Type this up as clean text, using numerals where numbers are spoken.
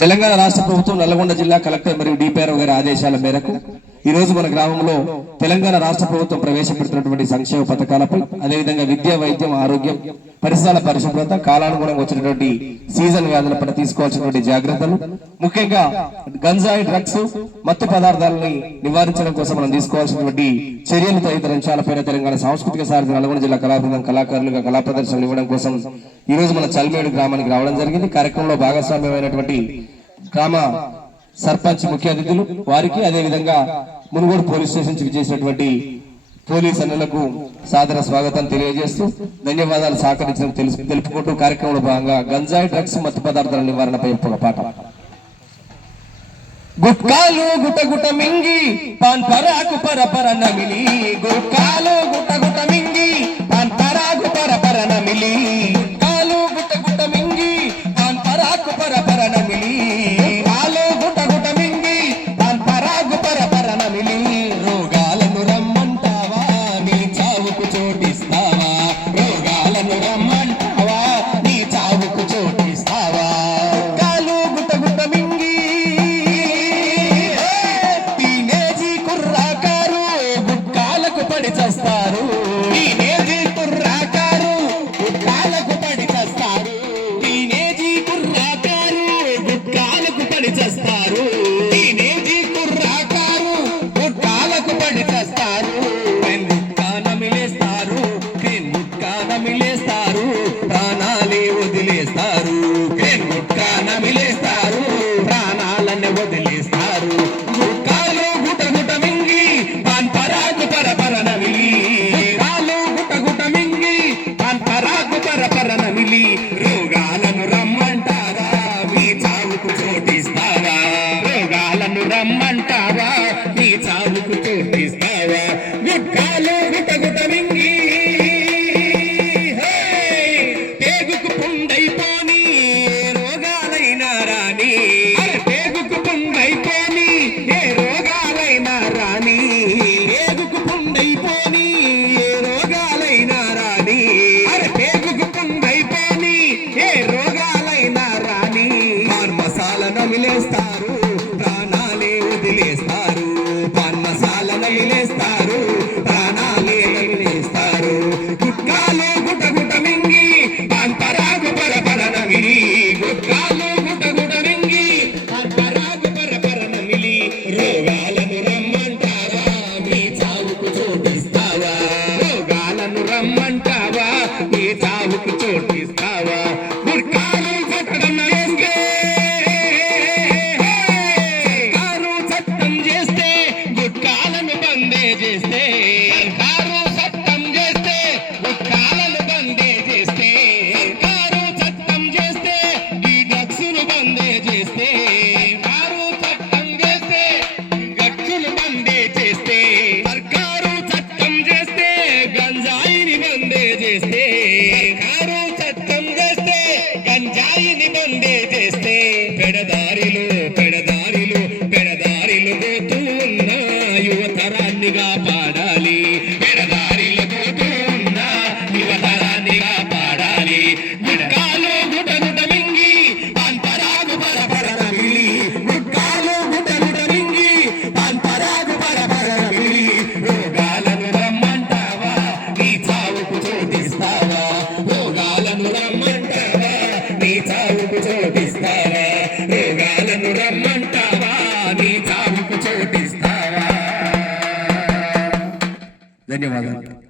తెలంగాణ రాష్ట్ర ప్రభుత్వం నల్లగొండ జిల్లా కలెక్టర్ మరియు డిపిఆర్ఓ గారి ఆదేశాల మేరకు ఈ రోజు మన గ్రామంలో తెలంగాణ రాష్ట్ర ప్రభుత్వం ప్రవేశపెడుతున్నటువంటి సంక్షేమ పథకాలపై అదేవిధంగా విద్య, వైద్యం, ఆరోగ్యం, పరిసరాల పరిశుభ్రత, కాలానుగుణంగా వచ్చినటువంటి సీజన్ వ్యాధులపై తీసుకోవాల్సినటువంటి జాగ్రత్తలు, ముఖ్యంగా గంజాయి, డ్రగ్స్, మత్తు పదార్థాలని నివారించడం కోసం మనం తీసుకోవాల్సినటువంటి చర్యలు తదితర అంశాలపై తెలంగాణ సాంస్కృతిక సారథి నల్గొండ జిల్లా కళాబృందం కళాకారులుగా కళా ప్రదర్శనలు ఇవ్వడం కోసం ఈ రోజు మన చల్మేడు గ్రామానికి రావడం జరిగింది. కార్యక్రమంలో భాగస్వామ్యమైనటువంటి గ్రామ సర్పంచ్ ముఖ్య అతిథులు వారికి, అదేవిధంగా మునుగోడు పోలీస్ స్టేషన్ నుంచి విచ్చేసినటువంటి పోలీస్ అన్నలకు సాదర స్వాగతం తెలియజేస్తూ ధన్యవాదాలు సహకరించడం తెలుపుకుంటూ కార్యక్రమంలో భాగంగా గంజాయి, డ్రగ్స్, మత్తు పదార్థాల నివారణపై ఒక పాట. గుట్కాలు గుట గుట మింగి పాన్ పరాకు పరపర నమిలి, గుట్కాలు గుట గుట మింగి పాన్ పరాకు పరపర నమిలి, కాలు గుట గుట మింగి పాన్ పరాకు పరపర నమిలి, కాలు గుట గుట మింగి పాన్ పరాకు పరపర నమిలి, రోగాలను రమ్మంటావా నీ చావుకు చోటిస్తావా, రోగాలను రమ్మంటావా నీ చావుకు చోటిస్తావా, కాలు గుట గుట మింగి చేస్తారు, టీనేజీ కుర్రాకారు గుట్కాలకు పడి చేస్తారు, టీనేజీ కుర్రాకారు గుట్కాలకు పడి చేస్తారు, టీనేజీ కుర్రాకారు గుట్కాలకు పడి చేస్తారు, గుట్కా నమిలేస్తారు, గుట్కా నమిలేస్తారు, ప్రాణాలే వదిలేస్తారు, గుట్కా నమిలేస్తారు, ప్రాణాలను వదిలేస్తారు, గుట్కాలు గుట గుట మింగి పాన్ పరాకు పరపర నమిలి, కాలు గుట గుట మింగి పాన్ పరాకు పరపర నమిలి, రోగాలను రమ్మంటారా మీ చావుకు చోటిస్తావా, రోగాలను రమ్మంటారా మీ చావుకు చోటిస్తావా, గుట్కాలు గుట గుట మింగి పేగుకు పుండైపోని రోగాలైనా రాని, పేగుకు పుండైపోని ఏ రోగాలైనా రాని, పేగుకు పుండైపోని ఏ రోగాలైనా రాని, పేగుకు పుండైపోని ఏ రోగాలైనా రాని, పాన్ మసాల నమిలేస్తారు, ప్రాణాలే వదిలేస్తారు, పాన్ మసాల నమిలేస్తారు, ప్రాణాలే వదిలేస్తారు, గుట్కాలు గుట గుట మింగి పాన్ పరాకు పరపర నమిలి, గుట్కాలు గుట గుట మింగి పాన్ పరాకు పరపర నమిలి, రోగాలను రమ్మంటారా మీ చావుకు చోటిస్తావా, రోగాలను రమ్మంటావా మీ చావుకు చోటిస్తావా, గుట్కాలు చట్టం చేస్తే, సర్కారు చట్టం చేస్తే గుట్కాలను బందే చేస్తే, సర్కారు చట్టం చేస్తే గుట్కాలను బందే చేస్తే, సర్కారు చట్టం చేస్తే ఈ డ్రగ్స్ను బందే చేస్తే, సర్కారు చట్టం చేస్తే డ్రగ్స్ను బందే చేస్తే, సర్కారు చట్టం చేస్తే గంజాయిని బందే చేస్తే, సర్కారు చట్టం చేస్తే గంజాయిని బందే చేస్తే, పెడదారిలో పెడదారిలో పెడదారిలో పోతూ ఉన్న యువతరాన్నిగా పాడాలి, పెడదారిలో పోతూ ఉన్న యువతరాన్నిగా పాడాలి, గుట్కాలు గుట గుట మింగి పాన్ పరాకు పరపర నమిలి, గుట్కాలు గుట గుట మింగి పాన్ పరాకు పరపర నమిలి, రోగాలను రమ్మంటావా నీ చావుకు చోటిస్తావా, రోగాలను రమ్మంటావా నీ చావుకు చోటిస్తావా, రోగాలను రమ్మంటావా నీ చావుకు చోటిస్తావా. ధన్యవాదాలు.